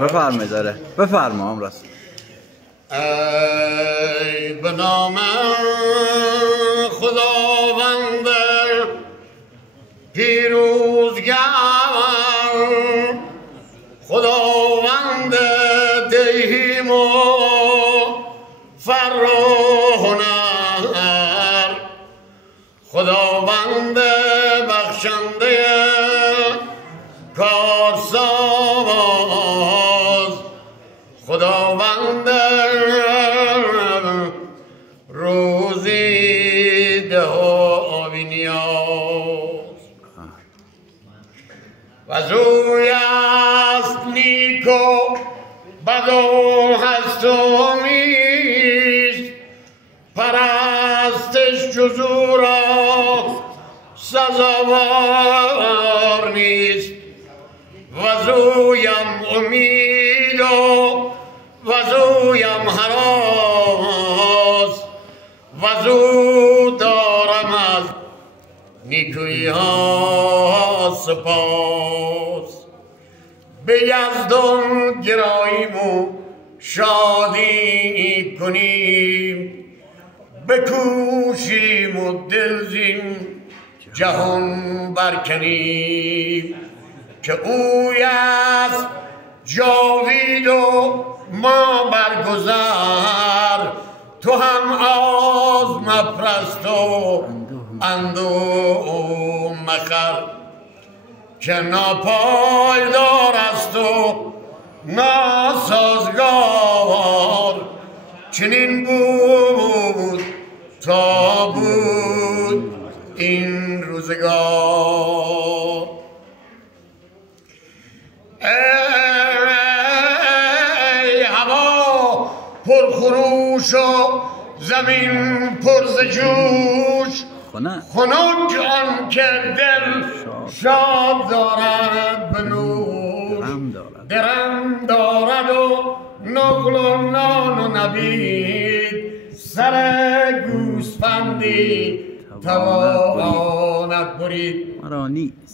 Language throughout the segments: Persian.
بفرمایید. داره بفرما امراست. ای به نام خداوند پیروزگر، خداوند دیهیم و فر و هنر، خداوند بخشنده کارساز، خداوند روزی ده و نیاز، و زوی است نیک و بد و هست و میست، پرستش جز او را سزاوار نیست. و زویم امید و زویم هراس، و زو دارم از نیکویی ها سپاس. به یزدان گراییم و شادی کنیم، بکوشیم و دل زین جهان برکنیم، که اوی است جاوید و ما برگذر. تو هم آز مپرست و اندوه مخر، که ناپایدار است و ناسازگار. چنین بود تا بود این روزگار. ای هوا پرخروش و زمین پر ز جوش، خنک آن که دل شاد دارد به نوش. درم دارد و نقل و نان و نبید، سر گوسفندی تواند برید.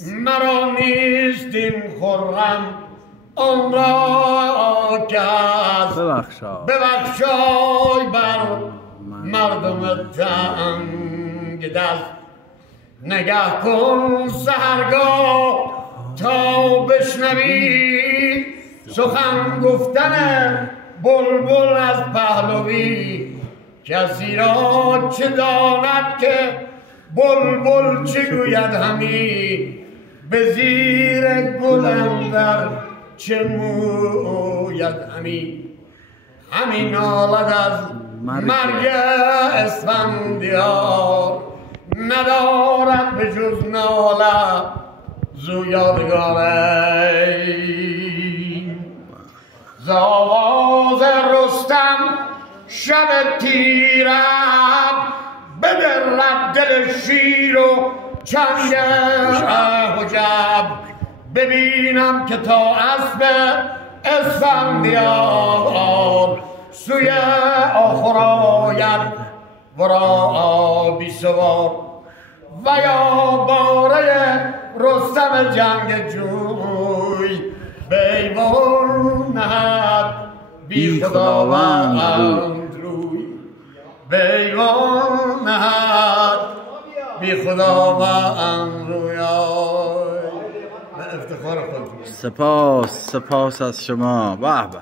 مرا نیست این خرم آن را که هست، ببخشای بر مردم تنگ دست. نگه کن سحرگاه تا بشنوی سخن گفتن بلبل از پهلوی. کسی را چه داند که بلبل چه گوید همی، به زیر گل اندر چه موید همی. همی نالد از مرگ اسفندیار، ندارد به جز ناله زو یادگاره. ز آواز رستم شب تیرم، بدرد دل شیر و چنگ حجب. ببینم که تا اسب اسفندیار، سوی آخر آید ورا بی سوار. و یا باره رستم جنگ جوی، بیوان نهد بی خداوند روی. بیوان نهد بی خداوند روی. به افتخار خود. سپاس از شما. به به.